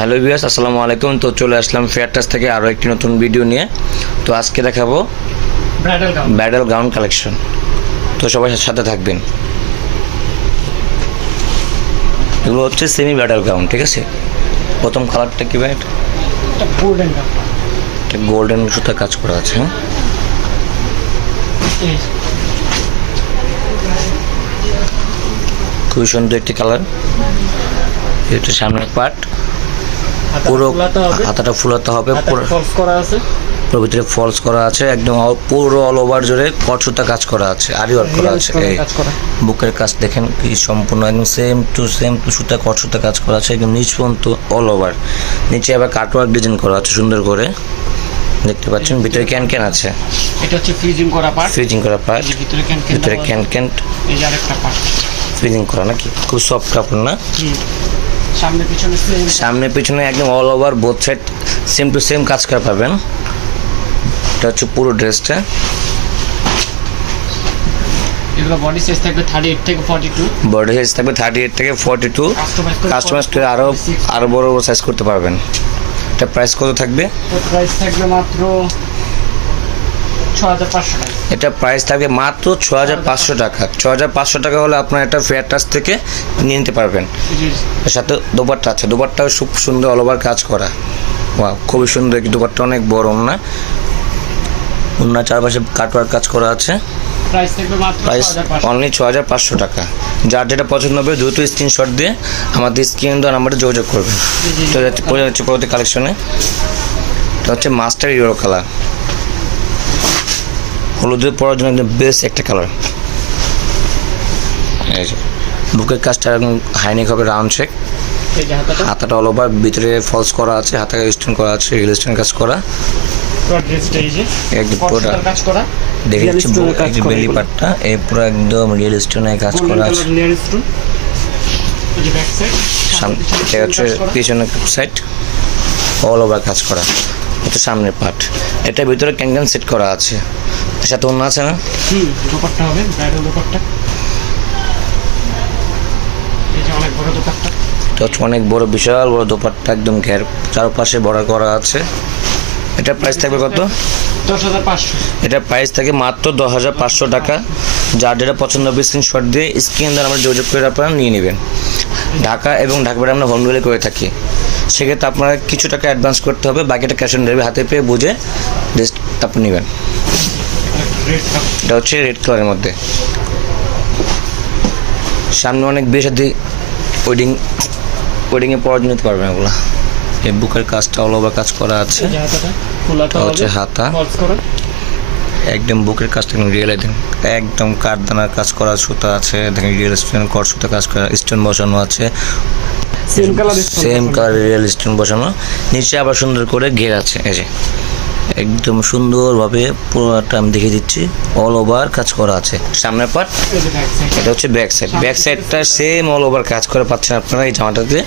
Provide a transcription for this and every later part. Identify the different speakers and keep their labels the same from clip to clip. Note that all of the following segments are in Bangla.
Speaker 1: হ্যালো বিয়াস আসসালামু আলাইকুম। তো চলে আসলাম ফেয়ার টাচ থেকে আরও একটি নতুন ভিডিও নিয়ে। তো আজকে দেখাবো
Speaker 2: ব্রাইডাল গাউন
Speaker 1: গাউন কালেকশন তো সবাই সাথে থাকবেন। এগুলো হচ্ছে সেমি ব্রাইডাল গাউন ঠিক আছে? প্রথম কালারটা কি ভাই?
Speaker 2: একটা গোল্ডেন
Speaker 1: গোল্ডেন সুতা কাজ করা আছে হ্যাঁ? খুবই সুন্দর একটি কালার এটা সামনের পার্ট পুরো হাতাটা ফুলাতে হবে পুরো
Speaker 2: ফলস করা আছে।
Speaker 1: পুরো ভিতরে ফলস করা আছে একদম পুরো অল ওভার জুড়ে কট সুতা কাজ করা আছে আরি ওয়ার্ক করা আছে এই। বুকের কাজ দেখেন কি সম্পূর্ণ একদম সেম টু সেম টু সুতা কট সুতা কাজ করা আছে একদম নিচ পর্যন্ত অল ওভার নিচে আবার কাটওয়ার্ক ডিজাইন করা আছে সুন্দর করে। দেখতে পাচ্ছেন ভিতরে ক্যান ক্যান আছে।
Speaker 2: এটা হচ্ছে ফ্রিজিং করা পার্ট
Speaker 1: ফ্রিজিং করা পার্ট
Speaker 2: ভিতরে ক্যান ক্যান
Speaker 1: ভিতরে ক্যান ক্যান
Speaker 2: এই আরেকটা পার্ট
Speaker 1: ফ্রিজিং করা নাকি? খুব সফট কাপড় না?
Speaker 2: সামনে পিছনে
Speaker 1: সামনে পিছনে একদম all over both side same to same কাজ করা পাবেন। এটা হচ্ছে পুরো ড্রেসটা
Speaker 2: এগুলো বডি সাইজ থাকবে থার্টি এইট থেকে ফর্টি টু
Speaker 1: বডি সাইজ থাকবে থার্টি এইট থেকে ফর্টি টু
Speaker 2: কাস্টমাইজ করে
Speaker 1: আরও বড় বড় সাইজ করতে পারবেন। এটা প্রাইস কত থাকবে?
Speaker 2: প্রাইস থাকবে মাত্র ছ হাজার পাঁচশো টাকা
Speaker 1: এটা প্রাইস থাকবে মাত্র ছ হাজার পাঁচশো টাকা। ছ হাজার পাঁচশো টাকা হলে আপনার একটা ফেয়ার টাচ থেকে নিয়ে নিতে পারবেন। সাথে দোপারটা আছে। দোপারটাও খুব সুন্দর অল ওভার কাজ করা। ওয়া খুবই সুন্দর দোপারটা অনেক বড় না ওনার চারপাশে কাটওয়ার কাজ করা আছে।
Speaker 2: প্রাইস
Speaker 1: অনলি ছ হাজার পাঁচশো টাকা। যার যেটা পছন্দ হবে দ্রুত স্ক্রিনশট দিয়ে আমাদের স্ক্রিন দেওয়া নাম্বারে যোগাযোগ করবেন। তো যাচ্ছে পরবর্তী কালেকশনে এটা হচ্ছে মাস্টার ইউরো কালার হলুদের পরার জন্য একদম বেস্ট একটা কালার বুকের কাজটা একদম হাইনেক হবে রাউন্ড শেক
Speaker 2: হাতাটা?
Speaker 1: অল ওভার ভিতরে ফলস করা আছে হাতায় স্টোন করা আছে রিয়েল স্টোন কাজ করা। দেখে যাচ্ছে বেলি। পাটটা এই পুরো একদম রিয়েল স্টোনে কাজ করা আছে। সামনে হচ্ছে পিছনের সাইড অল ওভার কাজ করা। এটা সামনের পার্ট এটার ভিতরে ক্যাঙ্গান সেট করা আছে। এর সাথে অন্য আছে না?
Speaker 2: হুম দোপাট্টা হবে ব্রাইডাল দোপাট্টা। অনেক বড় দোপাট্টা।
Speaker 1: অনেক বড় বিশাল বড় দোপাট্টা একদম ঘের চারপাশে বড় করা আছে। এটার প্রাইস থাকবে কত? এটা প্রাইস থাকে মাত্র দশ হাজার পাঁচশো টাকা। যার যেটা পছন্দ হবে স্ক্রিনশট দিয়ে স্ক্রিন দ্বারা আমরা যোগাযোগ করে আপনারা নিয়ে নেবেন। ঢাকা এবং ঢাকা আমরা হোম ডেলিভারি করে থাকি। সেক্ষেত্রে আপনারা কিছু টাকা অ্যাডভান্স করতে হবে বাকিটা ক্যাশ অন ডেলিভারি হাতে পেয়ে বুঝে জাস্ট আপনি নেবেন। এটা হচ্ছে রেড কালারের মধ্যে। সামনে অনেক বিয়ে সাথে ওয়েডিং ওয়েডিংয়ে জন্য নিতে পারবেন এগুলো এই বুকের কাজটা অল ওভার কাজ করা আছে। এটা হচ্ছে হাতা। একদম বুকের কাজটা একদম রিয়েল একদম একদম কাঠদানার কাজ করা সুতা আছে দেখেন রিয়েল স্টোন কর সুতা কাজ করা স্টোন বসানো আছে।
Speaker 2: সেম কালার
Speaker 1: রিয়েল স্টোন বসানো। নিচে আবার সুন্দর করে ঘের আছে এই যে। একদম সুন্দরভাবে পুরোটা আমি দেখে দিচ্ছি অল ওভার কাজ করা আছে। সামনের পার্ট এটা হচ্ছে ব্যাক সাইড ব্যাক সাইডটা সেম অল ওভার কাজ করে পাচ্ছেন আপনারা এই জামাটাতে।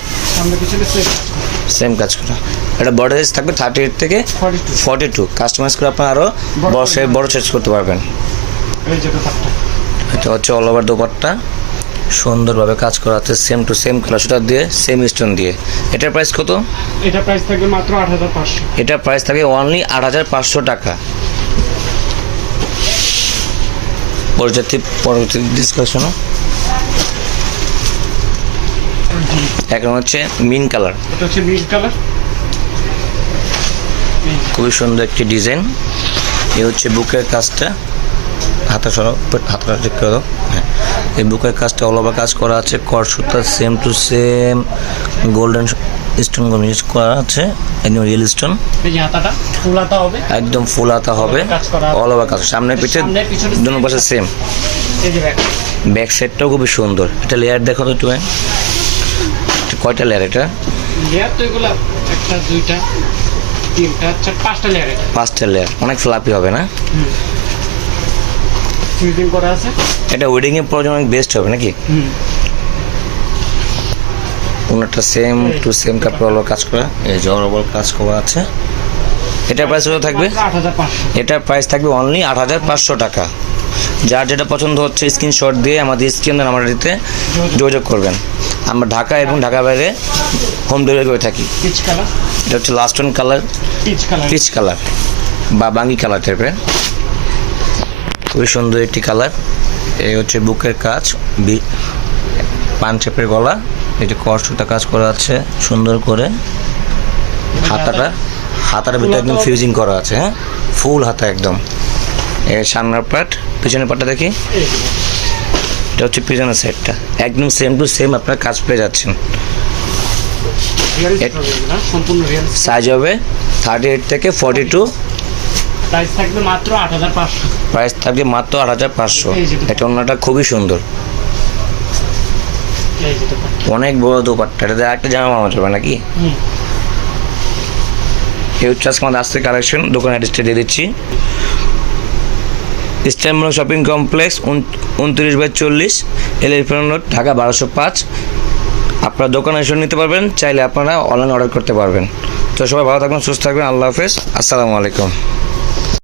Speaker 2: সেম
Speaker 1: কাজ করা। এটা বড় সাইজ থাকবে থার্টি এইট থেকে
Speaker 2: ফর্টি টু
Speaker 1: কাস্টমাইজ করে আপনারা আরও
Speaker 2: বড়
Speaker 1: বড় সাইজ করতে পারবেন। এটা হচ্ছে অল ওভার দোপাট্টা। সুন্দরভাবে কাজ করা আছে সেম টু সেম কালার দিয়ে সেম স্টোন দিয়ে। এটার প্রাইস কত?
Speaker 2: এটা প্রাইস থাকবে মাত্র আট হাজার পাঁচশো।
Speaker 1: এটার প্রাইস থাকে অনলি আট হাজার পাঁচশো টাকা। পরবর্তী পরবর্তী ডিসকাশনও এখন হচ্ছে মিন কালার
Speaker 2: এটা হচ্ছে মিড কালার
Speaker 1: খুবই সুন্দর একটি ডিজাইন এই হচ্ছে বুকের কাজটা। হাতা সরাও হাতটা ঠিক করে। হ্যাঁ। এই বুকের কাজটা অল ওভার কাজ করা আছে। কর সুতা same to same golden stone use করা আছে। একদম রিয়েল স্টোন
Speaker 2: হবে।
Speaker 1: একদম ফুল হাতা হবে। অল ওভার কাজ সামনে পিঠে
Speaker 2: সামনে
Speaker 1: দুনো পাশে সেম
Speaker 2: ব্যাক
Speaker 1: সাইডটাও খুবই সুন্দর। এটা লেয়ার দেখো তো। এটা কয়টা লেয়ার এটা?
Speaker 2: লেয়ার তো এগুলো একটা দুইটা তিনটা চার পাঁচটা লেয়ার এটা।
Speaker 1: পাঁচটা লেয়ার অনেক ফ্লাপি হবে না?
Speaker 2: ফিল্ডিং করা আছে।
Speaker 1: এটা ওয়েডিংয়ের পর অনেক বেস্ট হবে নাকি?
Speaker 2: হুম।
Speaker 1: কোনটা সেম টু সেম কাপড় হলো কাজ করা। এই জবল কাজ করা আছে। এটার প্রাইস কত থাকবে? এটার প্রাইস থাকবে অনলি আট হাজার পাঁচশো টাকা। যার যেটা পছন্দ হচ্ছে স্ক্রিনশট দিয়ে আমাদের স্ক্রিন নাম্বারটিতে যোগাযোগ করবেন। আমরা ঢাকা এবং ঢাকা বাইরে হোম ডেলিভারি করে থাকি। এটা হচ্ছে last one colour
Speaker 2: peach colour
Speaker 1: বা বাঙ্গি কালার টাইপের খুবই সুন্দর একটি কালার এই হচ্ছে বুকের কাজ। বি- পান চেপের গলা। এটি কষ্টটা কাজ করা আছে সুন্দর করে। হাতাটা। হাতার ভিতরে একদম ফিউজিং করা আছে হ্যাঁ? ফুল হাতা একদম। এর সামনের পার্ট পিছনের পার্টটা দেখি। এটা হচ্ছে পিছনের সাইডটা একদম সেম টু সেম আপনার কাজ পেয়ে যাচ্ছেন। সাইজ হবে থার্টি এইট থেকে ফর্টি টু
Speaker 2: প্রাইস থাকবে মাত্র আট হাজার পাঁচশো।
Speaker 1: প্রাইস থাকবে মাত্র আট হাজার পাঁচশো। এটা অন্যটা খুবই সুন্দর। অনেক বড় দোপাট্টা। এটাতে একটা জামা বানানো যাবে নাকি? এই হচ্ছে আজকে আমাদের আসতে কালেকশন দোকান অ্যাড্রেসটা দিয়ে দিচ্ছি। ইস্টার্ন শপিং কমপ্লেক্স উনত্রিশ বাই চল্লিশ এলিফেন্ট রোড ঢাকা বারোশো পাঁচ। আপনারা দোকানে এসে নিতে পারবেন, চাইলে আপনারা অনলাইন অর্ডার করতে পারবেন। তো সবাই ভালো থাকবেন, সুস্থ থাকবেন, আল্লাহ হাফেজ, আসসালামু আলাইকুম।